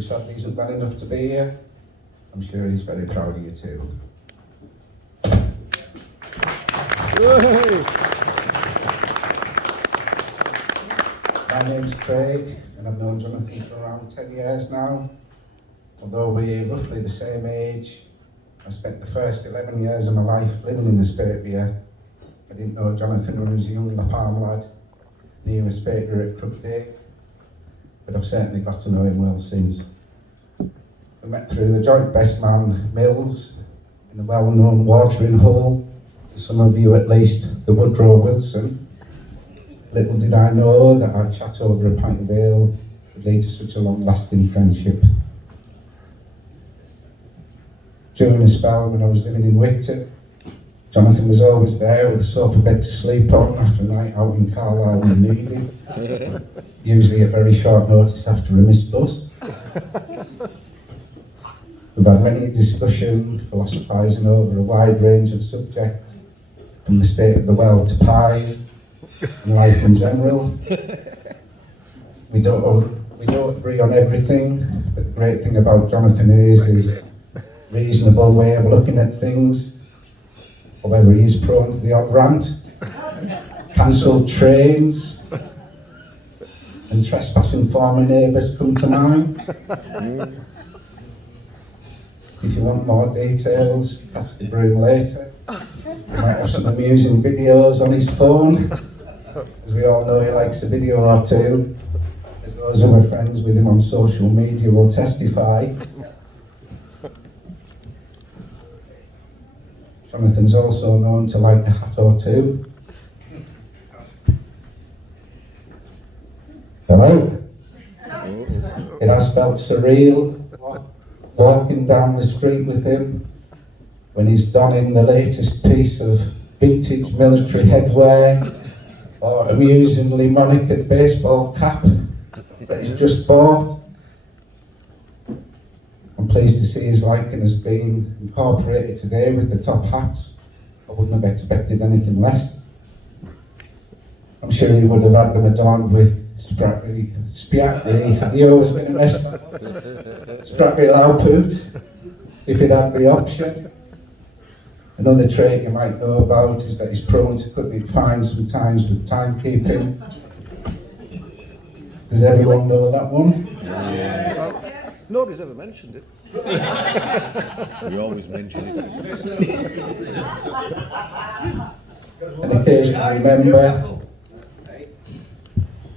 Just sadly isn't well enough to be here. I'm sure he's very proud of you too. My name's Craig, and I've known Jonathan for around 10 years now. Although we're roughly the same age, I spent the first 11 years of my life living in the Spapia. I didn't know Jonathan when he was a young La Palm lad, near a Spapia at Crookday, but I've certainly got to know him well since. We met through the joint best man Mills in the well-known watering hole, to some of you at least, the Woodrow Wilson. Little did I know that our chat over a pint of ale would lead to such a long-lasting friendship. During a spell when I was living in Wigton, Jonathan was always there with a sofa bed to sleep on after a night out in Carlisle when needed, usually at very short notice after a missed bus. We've had many discussions, philosophising over a wide range of subjects, from the state of the world to pies, and life in general. We don't agree on everything, but the great thing about Jonathan is his reasonable way of looking at things. However, he is prone to the odd rant, cancelled trains, and trespassing former neighbours come to mind. If you want more details, pass the broom later. He might have some amusing videos on his phone. As we all know, he likes a video or two, as those who are friends with him on social media will testify. Jonathan's also known to like a hat or two. Hello? It has felt surreal walking down the street with him when he's donning the latest piece of vintage military headwear or amusingly monikered baseball cap that he's just bought. I'm pleased to see his liking has been incorporated today with the top hats. I wouldn't have expected anything less. I'm sure he would have had them adorned with Spratley, you always going to mess that up. Spratley Lauput, if he'd had the option. Another trait you might know about is that he's prone to cutting it fine sometimes with timekeeping. Does everyone know that one? Well, nobody's ever mentioned it. We always mention it.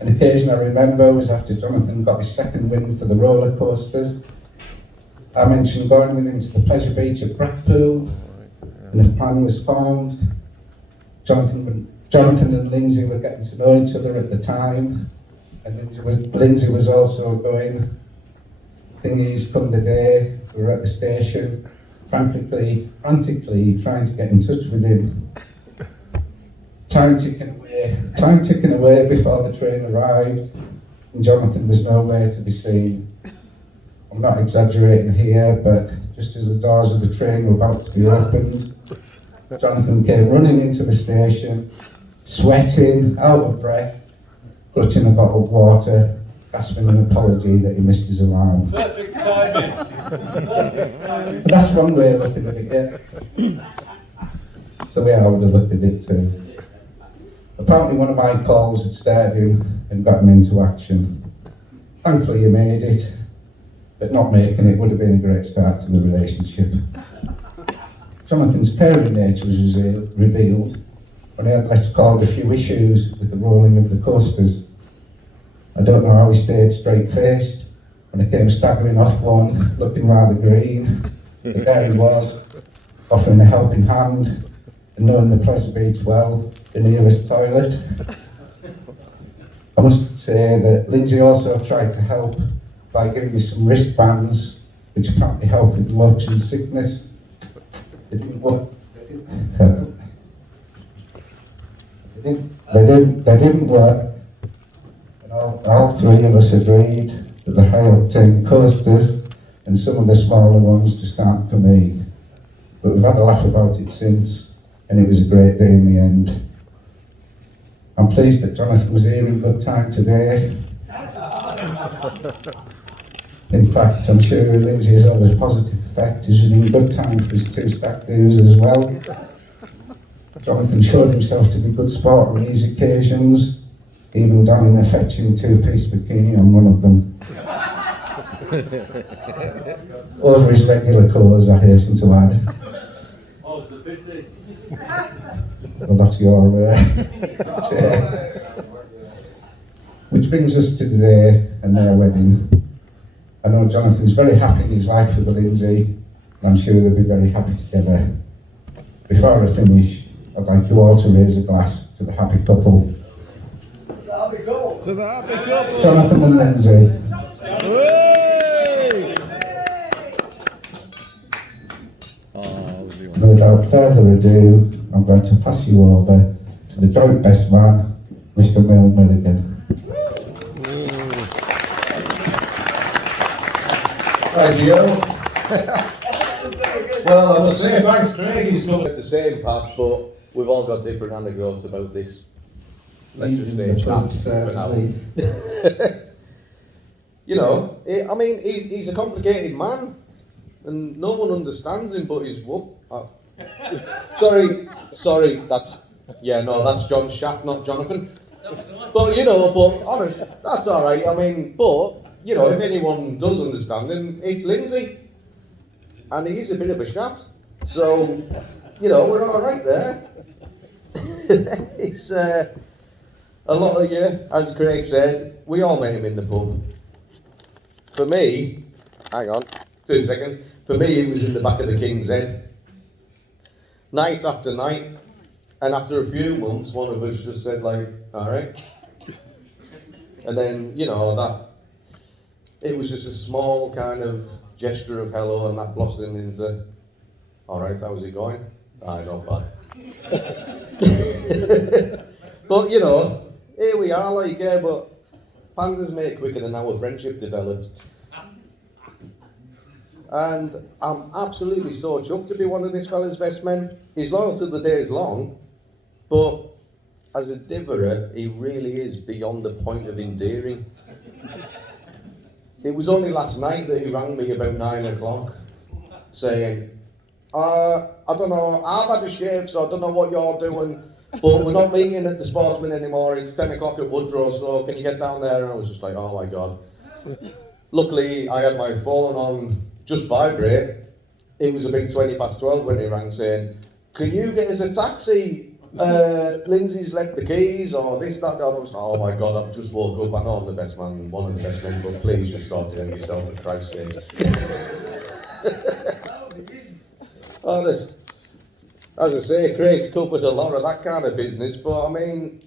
An occasion I remember was after Jonathan got his second win for the roller coasters. I mentioned going with him to the pleasure beach at Blackpool, and a plan was formed. Jonathan and Lynsey were getting to know each other at the time, and Lynsey was also going. Thing is, come the day, we were at the station, frantically trying to get in touch with him. Time ticking away before the train arrived, and Jonathan was nowhere to be seen. I'm not exaggerating here, but just as the doors of the train were about to be opened, Jonathan came running into the station, sweating, out of breath, clutching a bottle of water, gasping an apology that he missed his alarm. Perfect timing. But that's one way of looking at it, yeah. It's the way I would have looked at it too. Apparently one of my calls had stirred him and got him into action. Thankfully he made it, but not making it would have been a great start to the relationship. Jonathan's caring nature was revealed when he had, let's call it, a few issues with the rolling of the coasters. I don't know how he stayed straight-faced when he came staggering off one, looking rather green. But there he was, offering a helping hand, and knowing the pleasure beach well, the nearest toilet. I must say that Lynsey also tried to help by giving me some wristbands, which apparently help with motion sickness. They didn't work. They didn't work. And all three of us agreed that the high-octane coasters and some of the smaller ones just aren't for me. But we've had a laugh about it since, and it was a great day in the end. I'm pleased that Jonathan was here in good time today. In fact, I'm sure Lynsey has had a positive effect. He's been good time for his 2 stack do's as well. Jonathan showed himself to be good sport on these occasions, even donning a fetching 2-piece bikini on one of them. Over his regular clothes, I hasten to add. Well, that's your which brings us to today and their wedding. I know Jonathan's very happy in his life with Lynsey, and I'm sure they'll be very happy together. Before I finish, I'd like you all to raise a glass to the happy couple. To the happy couple. Jonathan and Lynsey. Hooray! And without further ado, I'm going to pass you over to the joint best man, Mr. Mel Milligan. Thank you. Well, I must say thanks, Craig. He's coming at the same path, but we've all got different anecdotes about this. Let's just say chat for now. You know, I mean, he's a complicated man, and no one understands him but his whoop. Sorry, that's John Shaft, not Jonathan. But, you know, but honest, that's alright. I mean, but, you know, if anyone does understand him, it's Lynsey. And he's a bit of a shaft. So, you know, we're alright there. It's a lot of you, as Craig said, we all met him in the pub. For me, hang on, 2 seconds. For me, it was in the back of the King's Head. Night after night. And after a few months, one of us just said, like, alright. And then, you know, it was just a small kind of gesture of hello, and that blossomed into, alright, how's it going? Aye, not bad. But, you know, here we are, like, yeah, but pandas made quicker than our friendship developed. And I'm absolutely so chuffed to be one of this fella's best men. He's loyal till the day is long, but as a diverer, he really is beyond the point of endearing. It was only last night that he rang me about 9 o'clock, saying, I don't know, I've had a shave, so I don't know what you're doing, but we're not meeting at the Sportsman anymore, it's 10 o'clock at Woodrow, so can you get down there? And I was just like, oh my God. Luckily, I had my phone on just vibrate. It was about 12 when he rang saying, can you get us a taxi? Lynsey's left the keys, or this, that, that. I was like, oh my God, I've just woke up. I know I'm the best man, one of the best men, but please just sort it out yourself, for Christ's sake. Honest. As I say, Craig's covered a lot of that kind of business, but I mean,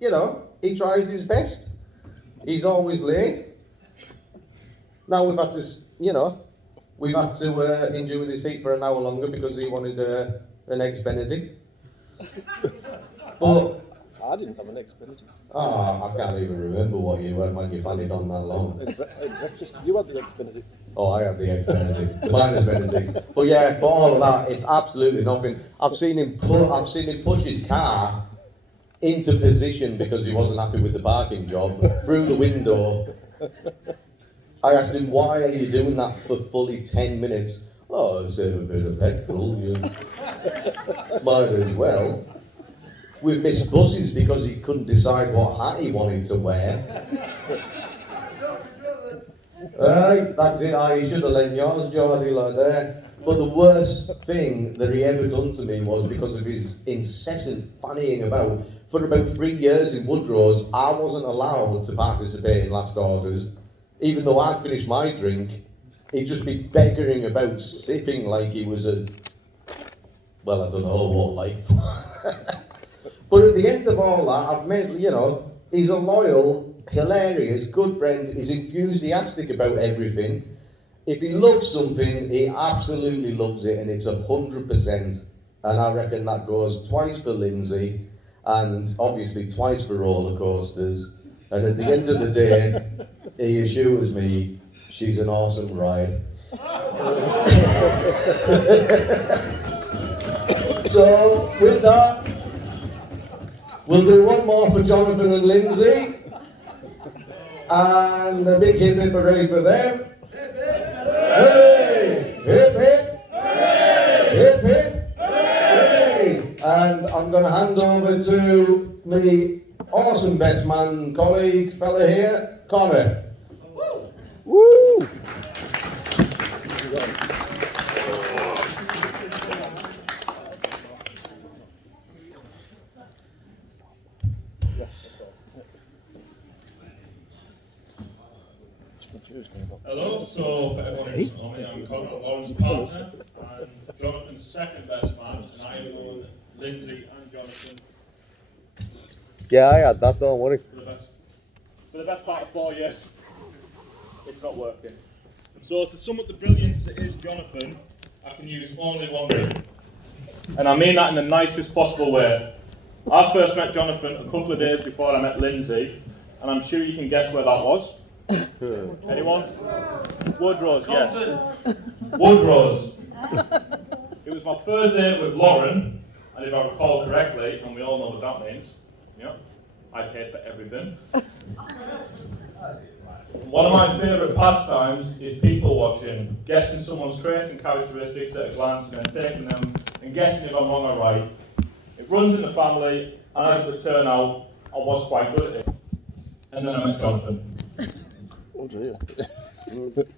you know, he tries his best. He's always late. Now we've had to, you know, endure this heat for an hour longer because he wanted an Eggs Benedict. But I didn't have an Eggs Benedict. I can't even remember what you had when you've had it on that long. You had the Eggs Benedict. Oh, I had the Eggs Benedict, the minus Benedict. But yeah, but all of that, it's absolutely nothing. I've seen him push his car into position because he wasn't happy with the parking job through the window. I asked him, why are you doing that for fully 10 minutes? Oh, save a bit of petrol, you might as well. We've missed buses because he couldn't decide what hat he wanted to wear. That's it, he should have lent yours, Geordie, like that. But the worst thing that he ever done to me was because of his incessant fannying about. For about 3 years in Woodrow's, I wasn't allowed to participate in last orders. Even though I'd finished my drink, he'd just be begging about, sipping like he was I don't know what, like. But at the end of all that, I've made, you know, he's a loyal, hilarious, good friend, he's enthusiastic about everything. If he loves something, he absolutely loves it, and it's 100%. And I reckon that goes twice for Lynsey, and obviously twice for roller coasters. And at the end of the day, he assures me she's an awesome ride. So, with that, we'll do one more for Jonathan and Lynsey. And a big hip hooray for them. Hey! Hip hip! Hip hip! Hey! And I'm going to hand over to my awesome best man colleague, fella here, Connor. Woo! Hello, so for everyone who's on me, I'm Connor, Lauren's partner, and Jonathan's second best man, and I have known Lynsey and Jonathan Yeah, I had that, don't worry. for the best part of 4 years. It's not working. So to sum up the brilliance that is Jonathan, I can use only one word. And I mean that in the nicest possible way. I first met Jonathan a couple of days before I met Lynsey, and I'm sure you can guess where that was. Anyone? Woodrose, yes. Woodrose. It was my third date with Lauren, and if I recall correctly, and we all know what that means, yeah, I paid for everything. One of my favourite pastimes is people watching, guessing someone's traits and characteristics at a glance, and then taking them and guessing if I'm wrong or right. It runs in the family, and as it would turn out, I was quite good at it. And then I met Jonathan. Oh dear.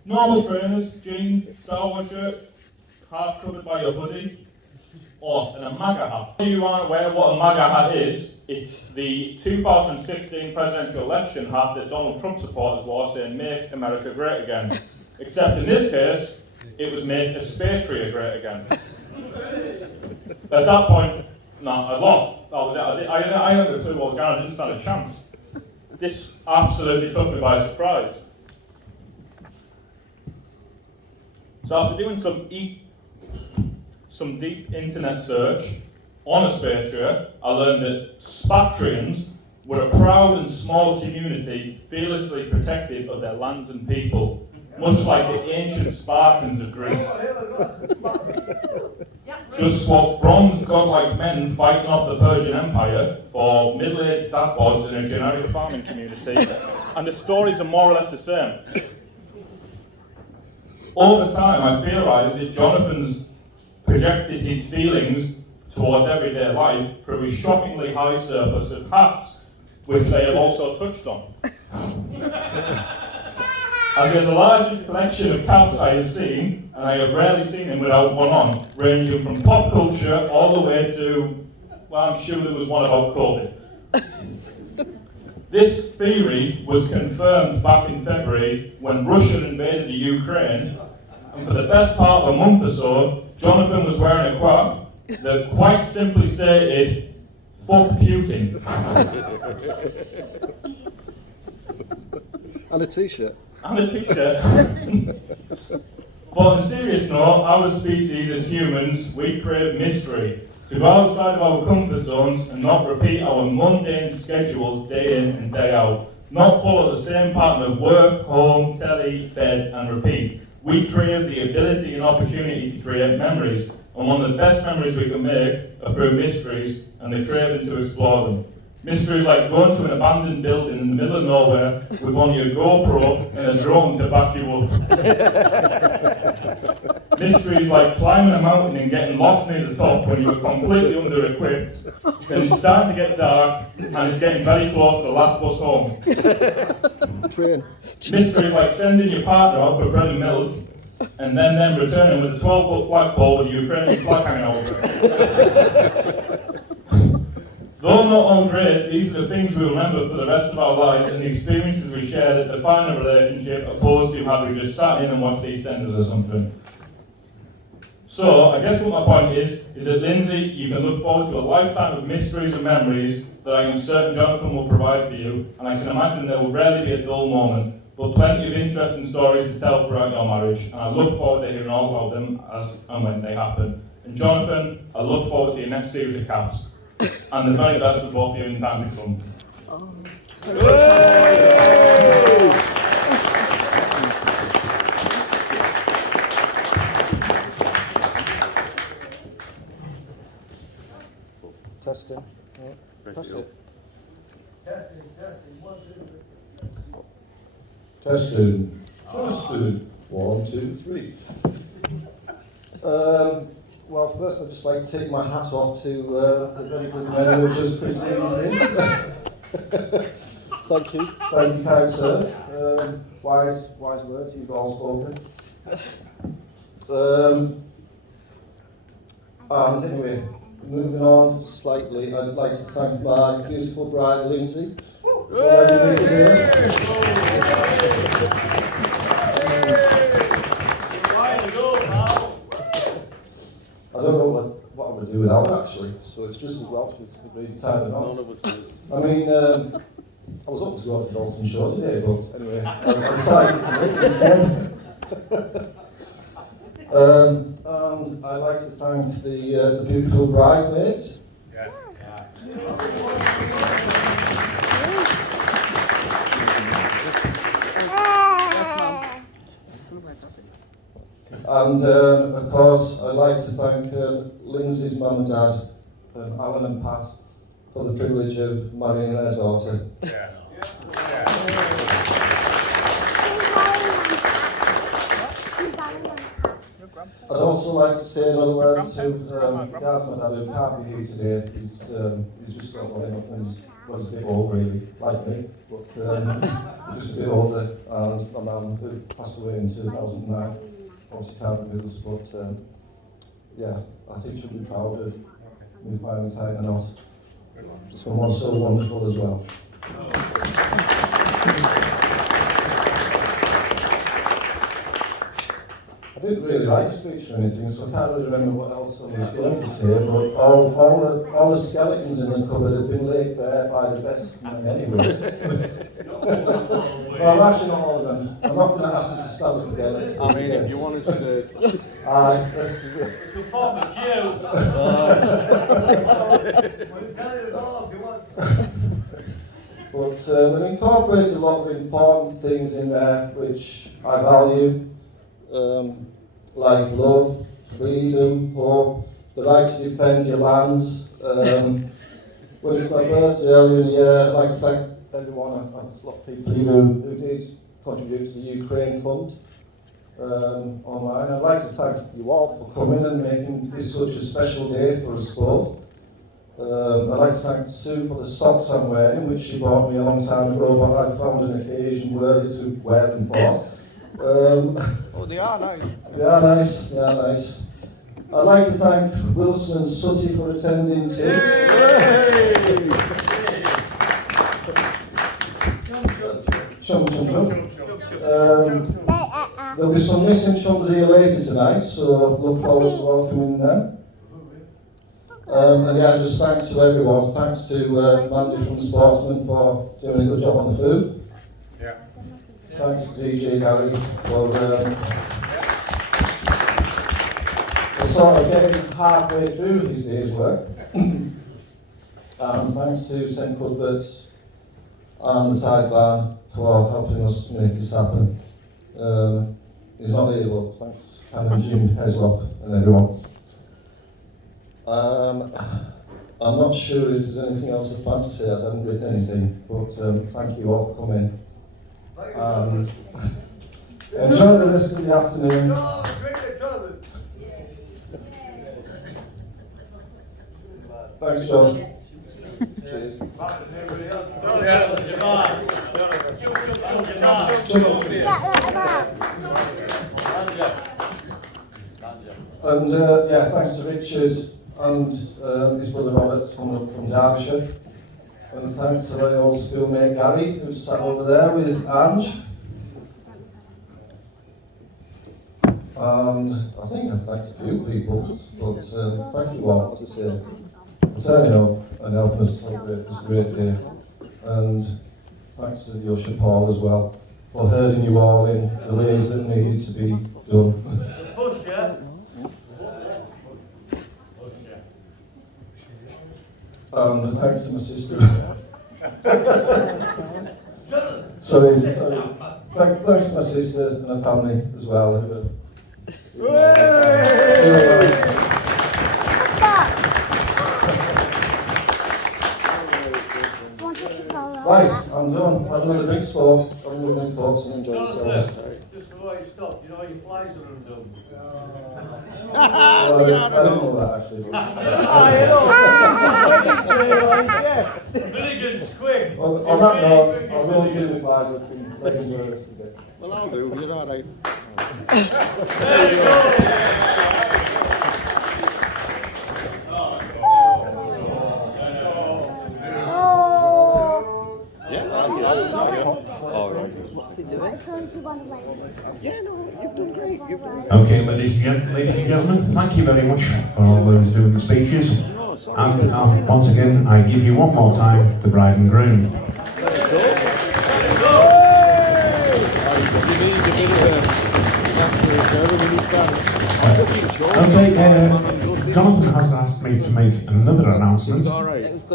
Normal trainers, jeans, Star Wars shirt, half covered by your hoodie, and a MAGA hat. If you aren't aware what a MAGA hat is, it's the 2016 presidential election hat that Donald Trump supporters wore saying, "Make America Great Again." Except in this case, it was "Make Aspatria Great Again." At that point, no, I lost. That was it. I had no clue what was going on. I didn't stand a chance. This absolutely took me by surprise. So after doing some deep internet search on Aspatria, I learned that Spatrians were a proud and small community fearlessly protective of their lands and people, much like the ancient Spartans of Greece. Just what bronze godlike men fighting off the Persian Empire for middle-aged dad-bods in a generic farming community, and the stories are more or less the same. Over time, I theorised that Jonathan's projected his feelings towards everyday life through his shockingly high surplus of hats, which they have also touched on. As he has the largest collection of caps I have seen, and I have rarely seen him without one on, ranging from pop culture all the way to, well, I'm sure there was one about COVID. This theory was confirmed back in February when Russia invaded the Ukraine, and for the best part of a month or so, Jonathan was wearing a cap that quite simply stated, "Fuck Putin." And a t-shirt. And a t-shirt. But on a serious note, our species as humans, we crave mystery. To go outside of our comfort zones and not repeat our mundane schedules day in and day out. Not follow the same pattern of work, home, telly, bed and repeat. We crave the ability and opportunity to create memories. And one of the best memories we can make are through mysteries and the craving to explore them. Mysteries like going to an abandoned building in the middle of nowhere with only a GoPro and a drone to back you up. Mysteries like climbing a mountain and getting lost near the top when you were completely under-equipped. Then it's starting to get dark and it's getting very close to the last bus home. Train. Mysteries like sending your partner out for bread and milk and then them returning with a 12-foot flagpole with a Ukrainian flag hanging over it. Though not all great, these are the things we remember for the rest of our lives and the experiences we share that define a relationship opposed to having just sat in and watched EastEnders or something. So, I guess what my point is that Lynsey, you can look forward to a lifetime of mysteries and memories that I am certain Jonathan will provide for you, and I can imagine there will rarely be a dull moment, but plenty of interesting stories to tell throughout your marriage, and I look forward to hearing all about them as and when they happen. And Jonathan, I look forward to your next series of caps. And the very best for both of you in time to come. Testing. Testing. Testing. Testing. 1, 2, 3. Well, first I'd just like to take my hat off to the very good men who have just preceded me. Thank you. Thank you, kind sir. Wise words, you've all spoken. And anyway, moving on slightly, I'd like to thank my beautiful bride, Lynsey, for letting me today. I don't know what I would do without her, actually, so it's just as well she's agreed to tie the knot. I mean, I was hoping to go to Dalston Show today, but anyway, I decided to come in instead. And I'd like to thank the beautiful bridesmaids. And of course, I'd like to thank Lynsey's mum and dad, Alan and Pat, for the privilege of marrying their daughter. I'd also like to say another word to Gaz, my dad, who can't be here today. He's just got one up and he's a bit old, really, like me, but just a bit older. And my mum, who passed away in 2009, also can't be with us, but yeah, I think she'll be proud of me finally tying a knot. Someone so wonderful as well. I didn't really write a speech or anything, so I can't really remember what else I was going to say, but all the skeletons in the cupboard have been laid bare by the best men anyway. Well, actually not all of them. I'm not going to ask them to stand up again. I mean, if you wanted to... Aye, but we've incorporated a lot of important things in there which I value. Like love, freedom, hope, the right to defend your lands. When it's my birthday earlier in the year, I'd like to thank everyone, there's a lot of people who did contribute to the Ukraine Fund online. I'd like to thank you all for coming and making this such a special day for us both. I'd like to thank Sue for the socks I'm wearing, which she bought me a long time ago, but I found an occasion worthy to wear them for. Oh, they are nice. They are nice, they are nice. I'd like to thank Wilson and Sutty for attending too. Chum, chum, chum. There'll be some missing chums here later tonight, so look forward to welcoming them. And yeah, just thanks to everyone. Thanks to Mandy from the Sportsman for doing a good job on the food. Thanks to DJ Gary for sort of getting halfway through his day's work. And thanks to St Cuthbert's and the Tithe Bar for helping us make this happen. He's not here, but thanks Cameron, Jim, Heslop and everyone. I'm not sure if there's anything else I plan to say, as I haven't written anything, but thank you all for coming. And enjoy the rest of the afternoon. Thanks, John. Cheers. And yeah, thanks to Richard and his brother Robert from Derbyshire. And thanks to my old schoolmate Gary, who's sat over there with Ange. And I think I've thanked a few people, but thank you all, as I say, for turning up and helping us celebrate this great day. And thanks to the Usher Paul as well, for herding you all in the ways that needed to be done. And thanks to my sister. sorry. Thanks to my sister and her family as well. Right, I'm done. Have another drink, folks, and enjoy yourselves. before it stopped. You know your flies are undone. I didn't know that actually. Milligan's quick. On that note, I'll go and do the flies. I've been letting nervous today. Well, I'll do. You're all right. There you go. Okay, ladies and gentlemen, thank you very much for all those doing the speeches. And once again, I give you one more time the bride and groom. Okay, Jonathan has asked me to make another announcement.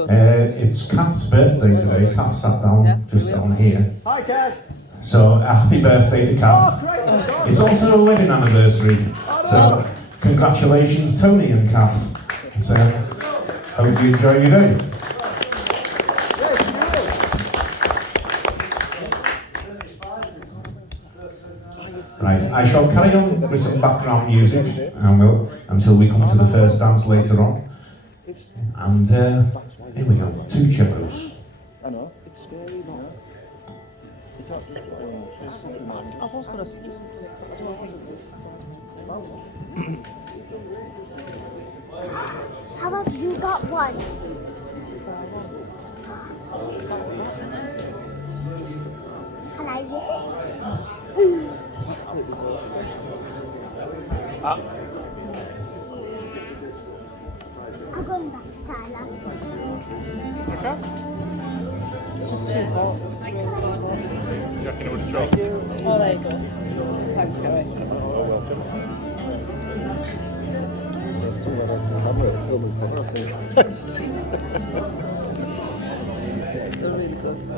It's Kath's birthday today. Kath sat down just on here. Hi, Kat. So, happy birthday to Kath. It's also a wedding anniversary. So, congratulations, Tony and Kath. So, hope you enjoy your day. Right, I shall carry on with some background music until we come to the first dance later on. And here we go, 2 cellos. I know. It's scary, not. Is that just I was going to say just I don't think How have you got one? it's a spare one. Can I use it? Absolutely wasted. I'm going back to Thailand. It's just too hot. It's really too hot. Jacking with a chop. Oh, there you go. Thanks, Gary. They're really good.